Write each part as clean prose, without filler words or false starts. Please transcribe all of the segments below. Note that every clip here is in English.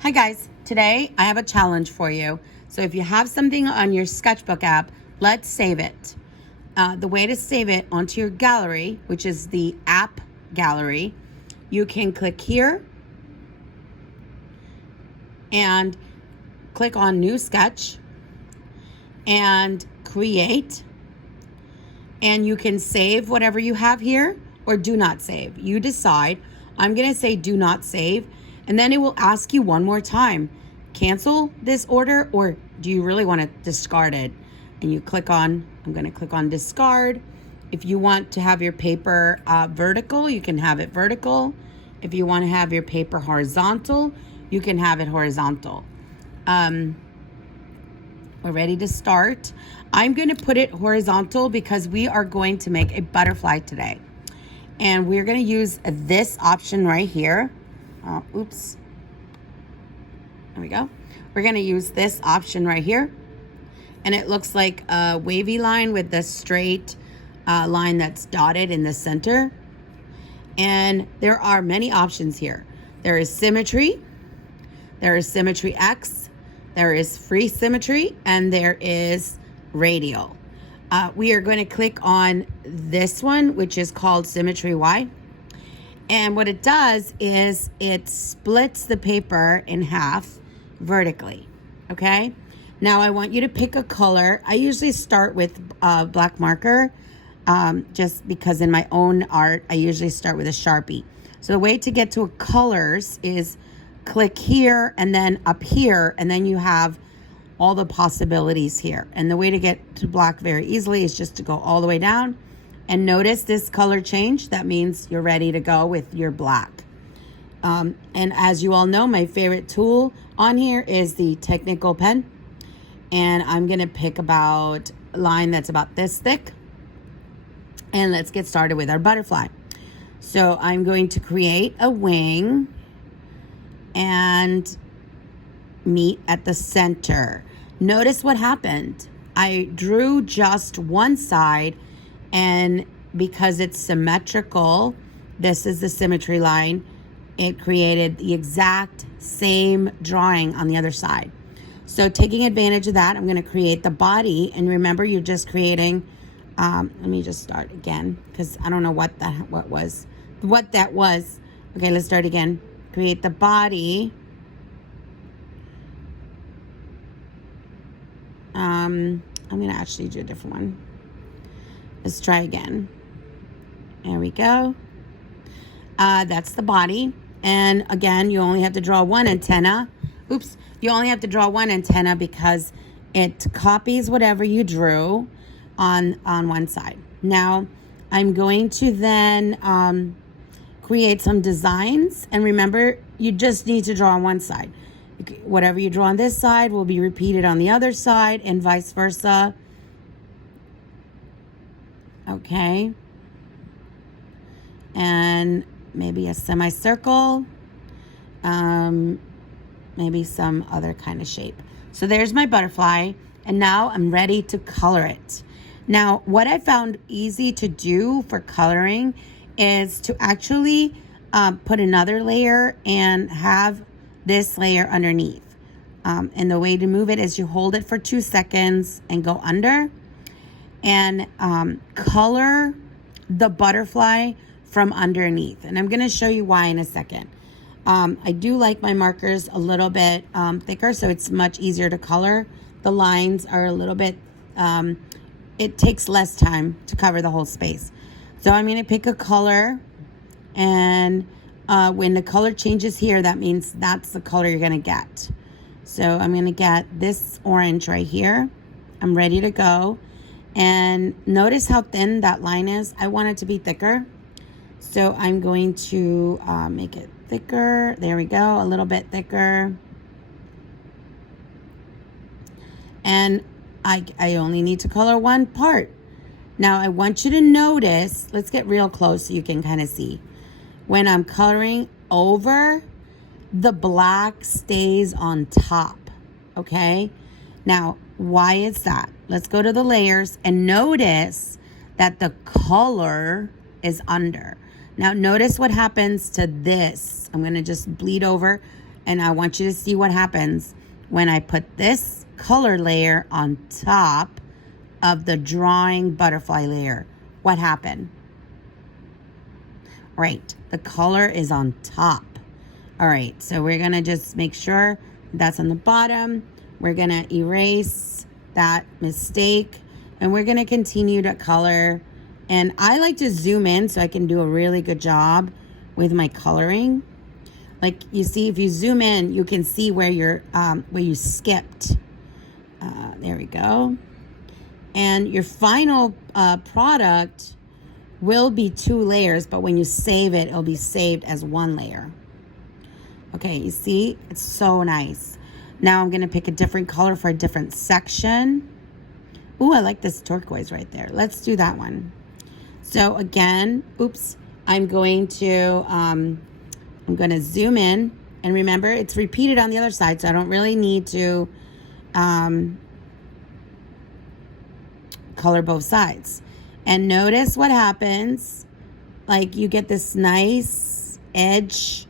Hi guys, today I have a challenge for you. So if you have something on your Sketchbook app, let's save it. The way to save it onto your gallery, which is the app gallery, you can click here and click on New Sketch and Create. And you can save whatever you have here or do not save. You decide. I'm going to say do not save. And then it will ask you one more time, cancel this order or do you really want to discard it? And you click on, I'm going to click on discard. If you want to have your paper vertical, you can have it vertical. If you want to have your paper horizontal, you can have it horizontal. We're ready to start. I'm going to put it horizontal because we are going to make a butterfly today. And we're going to use this option right here. Oops. There we go. We're going to use this option right here. And it looks like a wavy line with the straight line that's dotted in the center. And there are many options here. There is symmetry. There is symmetry X. There is free symmetry. And there is radial. We are going to click on this one, which is called symmetry Y. And what it does is it splits the paper in half vertically, okay? Now I want you to pick a color. I usually start with black marker just because in my own art, I usually start with a Sharpie. So the way to get to colors is click here and then up here, and then you have all the possibilities here. And the way to get to black very easily is just to go all the way down. And notice this color change. That means you're ready to go with your black. And as you all know, my favorite tool on here is the technical pen. And I'm going to pick about a line that's about this thick. And let's get started with our butterfly. So I'm going to create a wing and meet at the center. Notice what happened. I drew just one side, and because it's symmetrical, this is the symmetry line, it created the exact same drawing on the other side. So taking advantage of that, I'm going to create the body. And remember, you're just creating, let me just start again because I don't know what that was. Okay, let's start again. Create the body. I'm going to actually do a different one. Let's try again. There we go. That's the body. And again, you only have to draw one antenna. Oops. You only have to draw one antenna because it copies whatever you drew on one side. Now, I'm going to then create some designs. And remember, you just need to draw on one side. Whatever you draw on this side will be repeated on the other side and vice versa. Okay. And maybe a semicircle. Maybe some other kind of shape. So there's my butterfly. And now I'm ready to color it. Now, what I found easy to do for coloring is to actually put another layer and have this layer underneath. And the way to move it is you hold it for 2 seconds and go under. And color the butterfly from underneath. And I'm going to show you why in a second. I do like my markers a little bit thicker, so it's much easier to color. The lines are a little bit, it takes less time to cover the whole space. So I'm going to pick a color, and when the color changes here, that means that's the color you're going to get. So I'm going to get this orange right here. I'm ready to go. And notice how thin that line is. I want it to be thicker. So I'm going to make it thicker. There we go, a little bit thicker. And I only need to color one part. Now I want you to notice, let's get real close so you can kind of see. When I'm coloring over, the black stays on top, okay? Now, why is that? Let's go to the layers and notice that the color is under. Now notice what happens to this. I'm going to just bleed over And I want you to see what happens when I put this color layer on top of the drawing butterfly layer. What happened? Right, the color is on top. All right, so we're gonna just make sure that's on the bottom. We're gonna erase that mistake, and we're gonna continue to color. And I like to zoom in so I can do a really good job with my coloring. Like you see, if you zoom in, you can see where you skipped. There we go. And your final product will be 2 layers, but when you save it, it'll be saved as 1 layer. Okay, you see, it's so nice. Now I'm gonna pick a different color for a different section. Ooh, I like this turquoise right there. Let's do that one. So again, oops, I'm going to zoom in, and remember it's repeated on the other side, so I don't really need to color both sides. And notice what happens. Like you get this nice edge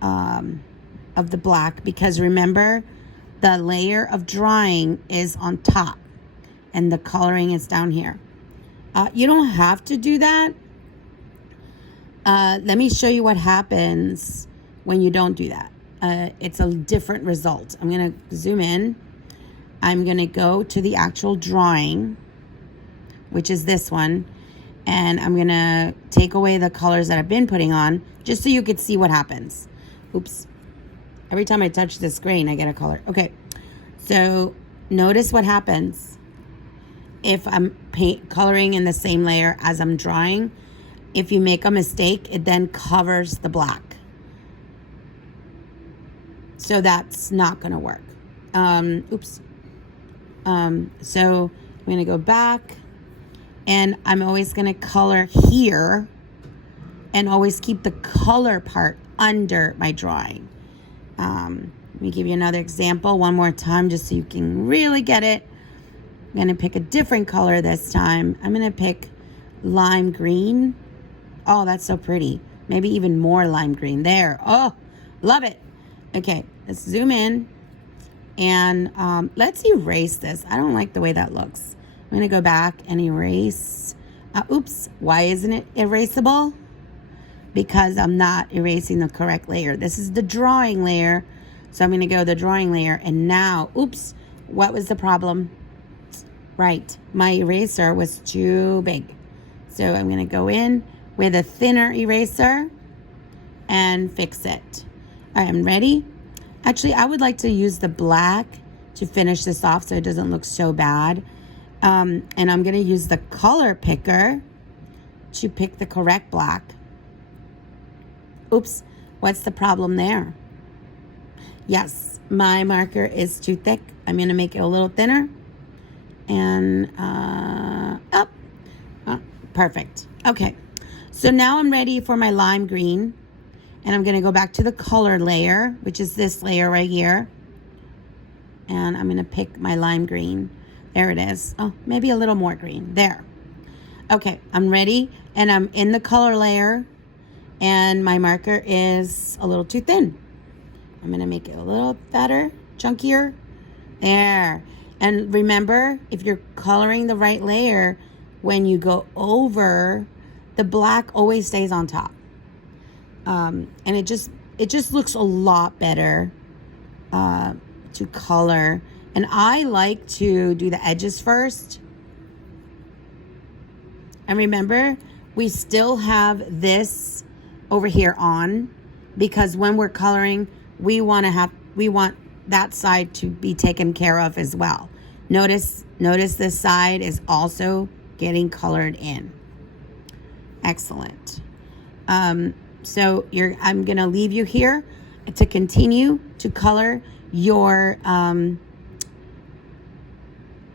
of the black, because remember the layer of drawing is on top and the coloring is down here. You don't have to do that. Let me show you what happens when you don't do that. It's a different result. I'm going to zoom in. I'm going to go to the actual drawing, which is this one. And I'm going to take away the colors that I've been putting on just so you could see what happens. Oops. Every time I touch the screen, I get a color. Okay. So notice what happens if I'm coloring in the same layer as I'm drawing. If you make a mistake, it then covers the black. So that's not going to work. Oops. So I'm going to go back, and I'm always going to color here and always keep the color part under my drawing. Let me give you another example one more time just so you can really get it. I'm going to pick a different color this time. I'm going to pick lime green. Oh, that's so pretty. Maybe even more lime green. There. Oh, love it. Okay, let's zoom in. And let's erase this. I don't like the way that looks. I'm going to go back and erase. Oops. Why isn't it erasable? Because I'm not erasing the correct layer. This is the drawing layer. So I'm going to go the drawing layer. And now, oops, what was the problem? Right. My eraser was too big. So I'm going to go in with a thinner eraser and fix it. All right, I'm ready. Actually, I would like to use the black to finish this off so it doesn't look so bad. And I'm going to use the color picker to pick the correct black. Oops, what's the problem there? Yes, my marker is too thick. I'm going to make it a little thinner. And up. Perfect. Okay, so now I'm ready for my lime green. And I'm going to go back to the color layer, which is this layer right here. And I'm going to pick my lime green. There it is. Oh, maybe a little more green. There. Okay, I'm ready. And I'm in the color layer. And my marker is a little too thin. I'm going to make it a little fatter, chunkier. There. And remember, if you're coloring the right layer, when you go over, the black always stays on top. And it just looks a lot better to color. And I like to do the edges first. And remember, we still have this over here on, because when we're coloring, we want that side to be taken care of as well. Notice this side is also getting colored in. Excellent. So I'm going to leave you here to continue to color your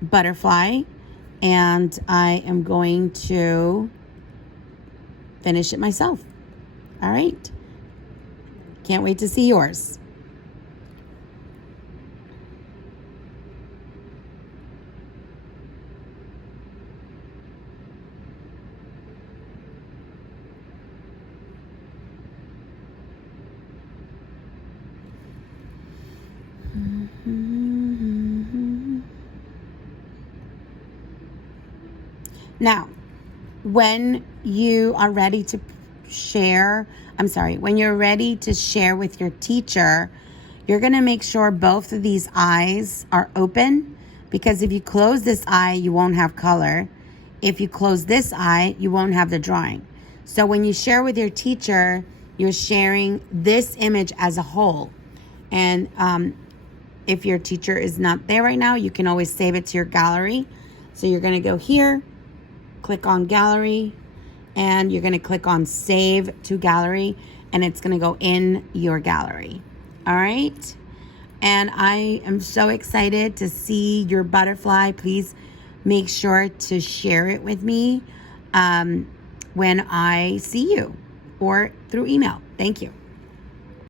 butterfly, and I am going to finish it myself. All right. Can't wait to see yours. Now, when you are ready to when you're ready to share with your teacher, you're going to make sure both of these eyes are open, because if you close this eye, you won't have color. If you close this eye, you won't have the drawing. So when you share with your teacher, you're sharing this image as a whole. And if your teacher is not there right now, you can always save it to your gallery. So you're going to go here, click on gallery, and you're going to click on save to gallery, and it's going to go in your gallery. All right. And I am so excited to see your butterfly. Please make sure to share it with me when I see you, or through email. Thank you.